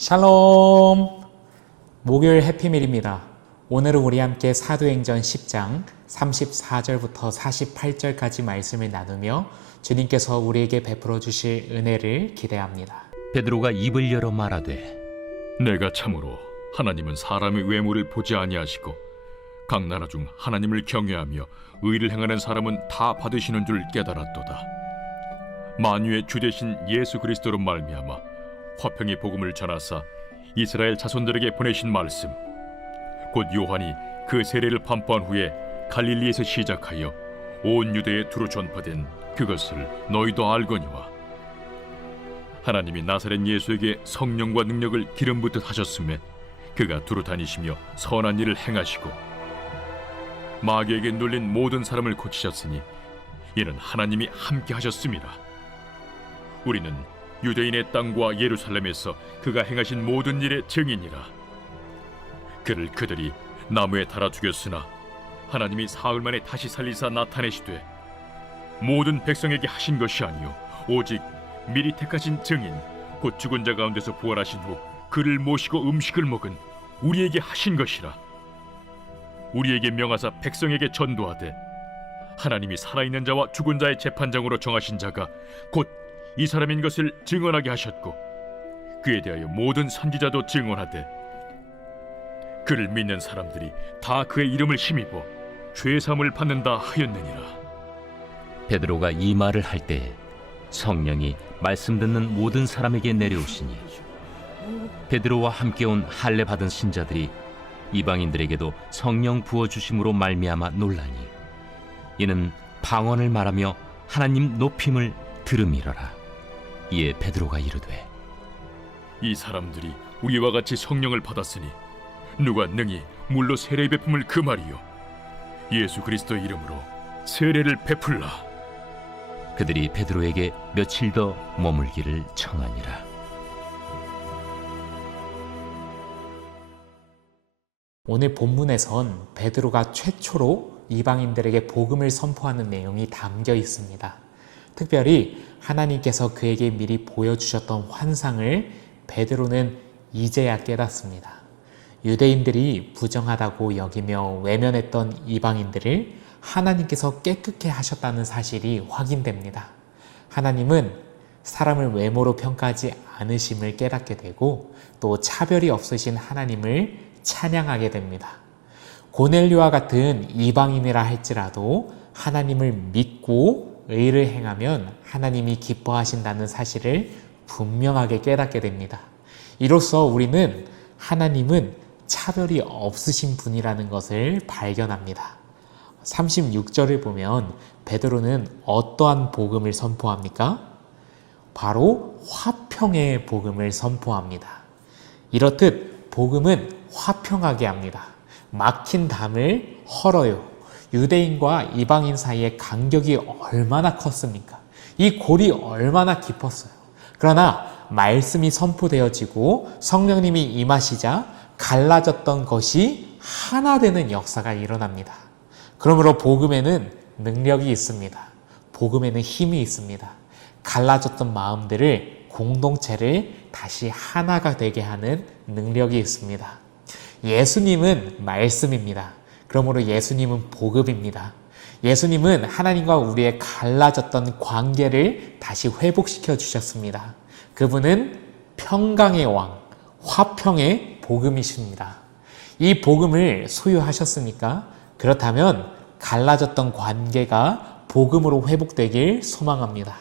샬롬! 목요일 해피밀입니다. 오늘은 우리 함께 사도행전 10장 34절부터 48절까지 말씀을 나누며 주님께서 우리에게 베풀어 주실 은혜를 기대합니다. 베드로가 입을 열어 말하되 내가 참으로 하나님은 사람의 외모를 보지 아니하시고 각 나라 중 하나님을 경외하며 의를 행하는 사람은 다 받으시는 줄 깨달았도다. 만유의 주 되신 예수 그리스도로 말미암아 화평의 복음을 전하사 이스라엘 자손들에게 보내신 말씀 곧 요한이 그 세례를 판포한 후에 갈릴리에서 시작하여 온 유대에 두루 전파된 그것을 너희도 알거니와 하나님이 나사렛 예수에게 성령과 능력을 기름 붓듯 하셨음에 그가 두루 다니시며 선한 일을 행하시고 마귀에게 눌린 모든 사람을 고치셨으니 이는 하나님이 함께 하셨습니다. 우리는 유대인의 땅과 예루살렘에서 그가 행하신 모든 일의 증인이라. 그를 그들이 나무에 달아 죽였으나 하나님이 사흘 만에 다시 살리사 나타내시되 모든 백성에게 하신 것이 아니요 오직 미리 택하신 증인 곧 죽은 자 가운데서 부활하신 후 그를 모시고 음식을 먹은 우리에게 하신 것이라. 우리에게 명하사 백성에게 전도하되 하나님이 살아있는 자와 죽은 자의 재판장으로 정하신 자가 곧 이 사람인 것을 증언하게 하셨고 그에 대하여 모든 선지자도 증언하되 그를 믿는 사람들이 다 그의 이름을 힘입어 죄사함을 받는다 하였느니라. 베드로가 이 말을 할 때에 성령이 말씀 듣는 모든 사람에게 내려오시니 베드로와 함께 온 할례 받은 신자들이 이방인들에게도 성령 부어주심으로 말미암아 놀라니 이는 방언을 말하며 하나님 높임을 들음이러라. 이에 베드로가 이르되 이 사람들이 우리와 같이 성령을 받았으니 누가 능히 물로 세례 베품을 금하리요 예수 그리스도 이름으로 세례를 베풀라. 그들이 베드로에게 며칠 더 머물기를 청하니라. 오늘 본문에선 베드로가 최초로 이방인들에게 복음을 선포하는 내용이 담겨 있습니다. 특별히 하나님께서 그에게 미리 보여주셨던 환상을 베드로는 이제야 깨닫습니다. 유대인들이 부정하다고 여기며 외면했던 이방인들을 하나님께서 깨끗게 하셨다는 사실이 확인됩니다. 하나님은 사람을 외모로 평가하지 않으심을 깨닫게 되고 또 차별이 없으신 하나님을 찬양하게 됩니다. 고넬료와 같은 이방인이라 할지라도 하나님을 믿고 의를 행하면 하나님이 기뻐하신다는 사실을 분명하게 깨닫게 됩니다. 이로써 우리는 하나님은 차별이 없으신 분이라는 것을 발견합니다. 36절을 보면 베드로는 어떠한 복음을 선포합니까? 바로 화평의 복음을 선포합니다. 이렇듯 복음은 화평하게 합니다. 막힌 담을 헐어요. 유대인과 이방인 사이의 간격이 얼마나 컸습니까? 이 골이 얼마나 깊었어요. 그러나 말씀이 선포되어지고 성령님이 임하시자 갈라졌던 것이 하나 되는 역사가 일어납니다. 그러므로 복음에는 능력이 있습니다. 복음에는 힘이 있습니다. 갈라졌던 마음들을 공동체를 다시 하나가 되게 하는 능력이 있습니다. 예수님은 말씀입니다. 그러므로 예수님은 복음입니다. 예수님은 하나님과 우리의 갈라졌던 관계를 다시 회복시켜 주셨습니다. 그분은 평강의 왕, 화평의 복음이십니다. 이 복음을 소유하셨습니까? 그렇다면 갈라졌던 관계가 복음으로 회복되길 소망합니다.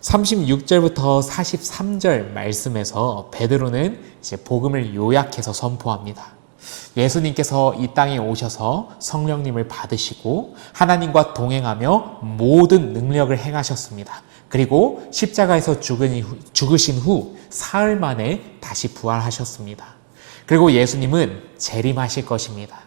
36절부터 43절 말씀에서 베드로는 이제 복음을 요약해서 선포합니다. 예수님께서 이 땅에 오셔서 성령님을 받으시고 하나님과 동행하며 모든 능력을 행하셨습니다. 그리고 십자가에서 죽으신 후 사흘 만에 다시 부활하셨습니다. 그리고 예수님은 재림하실 것입니다.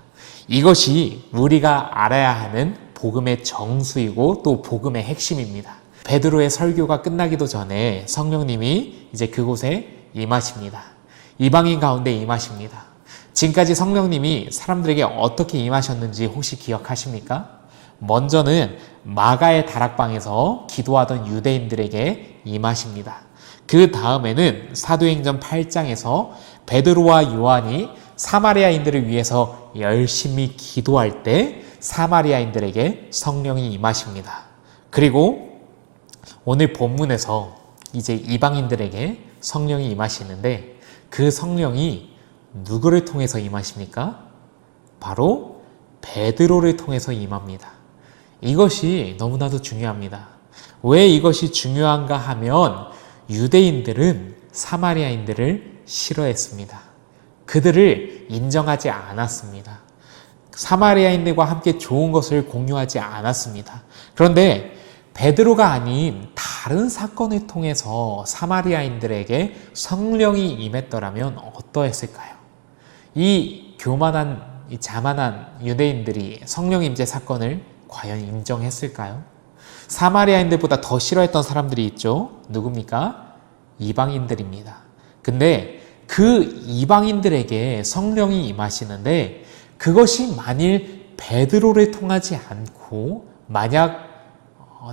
이것이 우리가 알아야 하는 복음의 정수이고 또 복음의 핵심입니다. 베드로의 설교가 끝나기도 전에 성령님이 이제 그곳에 임하십니다. 이방인 가운데 임하십니다. 지금까지 성령님이 사람들에게 어떻게 임하셨는지 혹시 기억하십니까? 먼저는 마가의 다락방에서 기도하던 유대인들에게 임하십니다. 그 다음에는 사도행전 8장에서 베드로와 요한이 사마리아인들을 위해서 열심히 기도할 때 사마리아인들에게 성령이 임하십니다. 그리고 오늘 본문에서 이제 이방인들에게 성령이 임하시는데 그 성령이 누구를 통해서 임하십니까? 바로 베드로를 통해서 임합니다. 이것이 너무나도 중요합니다. 왜 이것이 중요한가 하면 유대인들은 사마리아인들을 싫어했습니다. 그들을 인정하지 않았습니다. 사마리아인들과 함께 좋은 것을 공유하지 않았습니다. 그런데 베드로가 아닌 다른 사건을 통해서 사마리아인들에게 성령이 임했더라면 어떠했을까요? 이 교만한, 이 자만한 유대인들이 성령 임재 사건을 과연 인정했을까요? 사마리아인들보다 더 싫어했던 사람들이 있죠. 누굽니까? 이방인들입니다. 근데 그 이방인들에게 성령이 임하시는데 그것이 만일 베드로를 통하지 않고 만약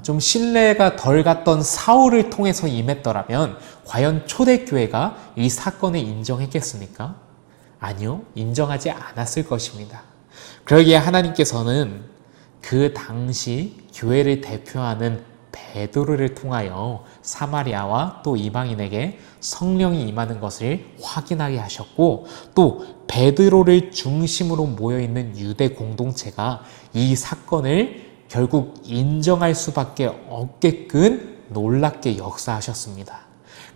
좀 신뢰가 덜 갔던 사울을 통해서 임했더라면 과연 초대교회가 이 사건을 인정했겠습니까? 아니요, 인정하지 않았을 것입니다. 그러기에 하나님께서는 그 당시 교회를 대표하는 베드로를 통하여 사마리아와 또 이방인에게 성령이 임하는 것을 확인하게 하셨고 또 베드로를 중심으로 모여있는 유대 공동체가 이 사건을 결국 인정할 수밖에 없게끔 놀랍게 역사하셨습니다.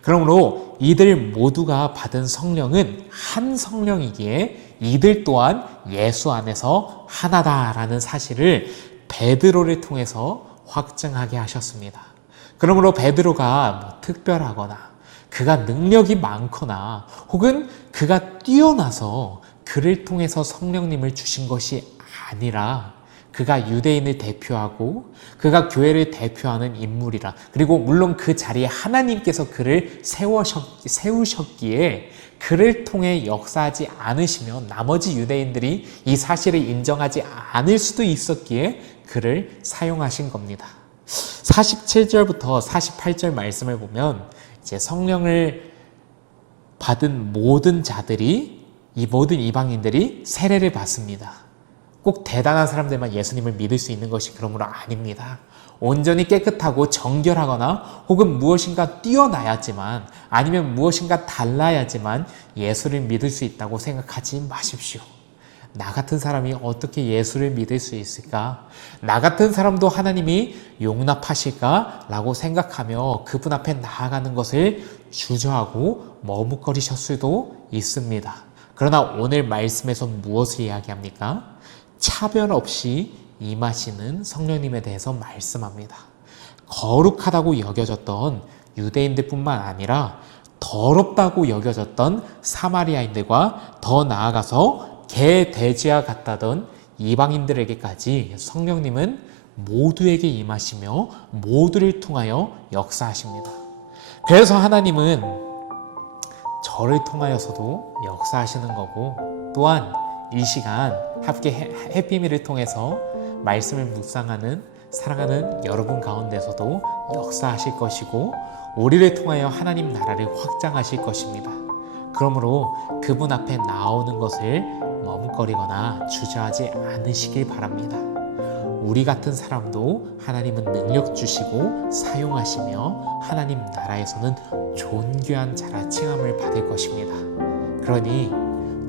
그러므로 이들 모두가 받은 성령은 한 성령이기에 이들 또한 예수 안에서 하나다라는 사실을 베드로를 통해서 확증하게 하셨습니다. 그러므로 베드로가 뭐 특별하거나 그가 능력이 많거나 혹은 그가 뛰어나서 그를 통해서 성령님을 주신 것이 아니라 그가 유대인을 대표하고 그가 교회를 대표하는 인물이라. 그리고 물론 그 자리에 하나님께서 그를 세우셨기에 그를 통해 역사하지 않으시면 나머지 유대인들이 이 사실을 인정하지 않을 수도 있었기에 그를 사용하신 겁니다. 47절부터 48절 말씀을 보면 이제 성령을 받은 모든 자들이 이 모든 이방인들이 세례를 받습니다. 꼭 대단한 사람들만 예수님을 믿을 수 있는 것이 그러므로 아닙니다. 온전히 깨끗하고 정결하거나 혹은 무엇인가 뛰어나야지만 아니면 무엇인가 달라야지만 예수를 믿을 수 있다고 생각하지 마십시오. 나 같은 사람이 어떻게 예수를 믿을 수 있을까? 나 같은 사람도 하나님이 용납하실까? 라고 생각하며 그분 앞에 나아가는 것을 주저하고 머뭇거리실 수도 있습니다. 그러나 오늘 말씀에서 무엇을 이야기합니까? 차별 없이 임하시는 성령님에 대해서 말씀합니다. 거룩하다고 여겨졌던 유대인들뿐만 아니라 더럽다고 여겨졌던 사마리아인들과 더 나아가서 개 돼지와 같다던 이방인들에게까지 성령님은 모두에게 임하시며 모두를 통하여 역사하십니다. 그래서 하나님은 저를 통하여서도 역사하시는 거고 또한 이 시간 함께 해피미를 통해서 말씀을 묵상하는 사랑하는 여러분 가운데서도 역사하실 것이고 우리를 통하여 하나님 나라를 확장하실 것입니다. 그러므로 그분 앞에 나오는 것을 머뭇거리거나 주저하지 않으시길 바랍니다. 우리 같은 사람도 하나님은 능력 주시고 사용하시며 하나님 나라에서는 존귀한 자라 칭함을 받을 것입니다. 그러니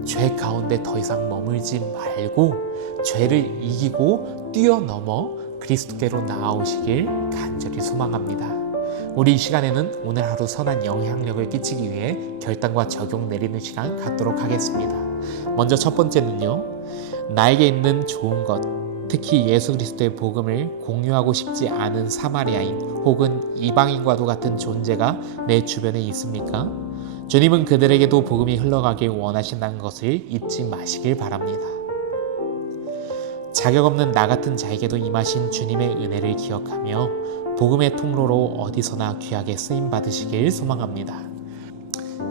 죄 가운데 더 이상 머물지 말고 죄를 이기고 뛰어넘어 그리스도께로 나아오시길 간절히 소망합니다. 우리 이 시간에는 오늘 하루 선한 영향력을 끼치기 위해 결단과 적용 내리는 시간 갖도록 하겠습니다. 먼저 첫 번째는요, 나에게 있는 좋은 것, 특히 예수 그리스도의 복음을 공유하고 싶지 않은 사마리아인 혹은 이방인과도 같은 존재가 내 주변에 있습니까? 주님은 그들에게도 복음이 흘러가길 원하신다는 것을 잊지 마시길 바랍니다. 자격 없는 나 같은 자에게도 임하신 주님의 은혜를 기억하며 복음의 통로로 어디서나 귀하게 쓰임 받으시길 소망합니다.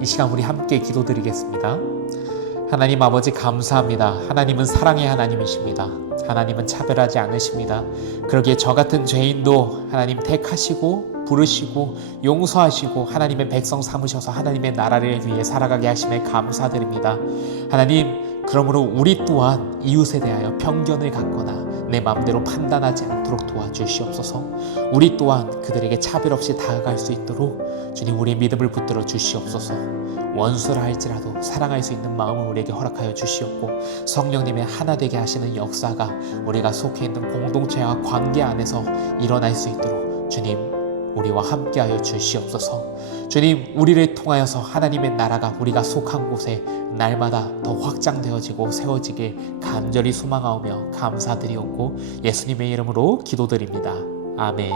이 시간 우리 함께 기도드리겠습니다. 하나님 아버지 감사합니다. 하나님은 사랑의 하나님이십니다. 하나님은 차별하지 않으십니다. 그러기에 저 같은 죄인도 하나님 택하시고 부르시고 용서하시고 하나님의 백성 삼으셔서 하나님의 나라를 위해 살아가게 하심에 감사드립니다. 하나님, 그러므로 우리 또한 이웃에 대하여 편견을 갖거나 내 마음대로 판단하지 않도록 도와주시옵소서. 우리 또한 그들에게 차별 없이 다가갈 수 있도록 주님, 우리의 믿음을 붙들어 주시옵소서. 원수라 할지라도 사랑할 수 있는 마음을 우리에게 허락하여 주시옵고, 성령님의 하나 되게 하시는 역사가 우리가 속해 있는 공동체와 관계 안에서 일어날 수 있도록 주님, 우리와 함께하여 주시옵소서. 주님, 우리를 통하여서 하나님의 나라가 우리가 속한 곳에 날마다 더 확장되어지고 세워지길 간절히 소망하오며 감사드리옵고 예수님의 이름으로 기도드립니다. 아멘.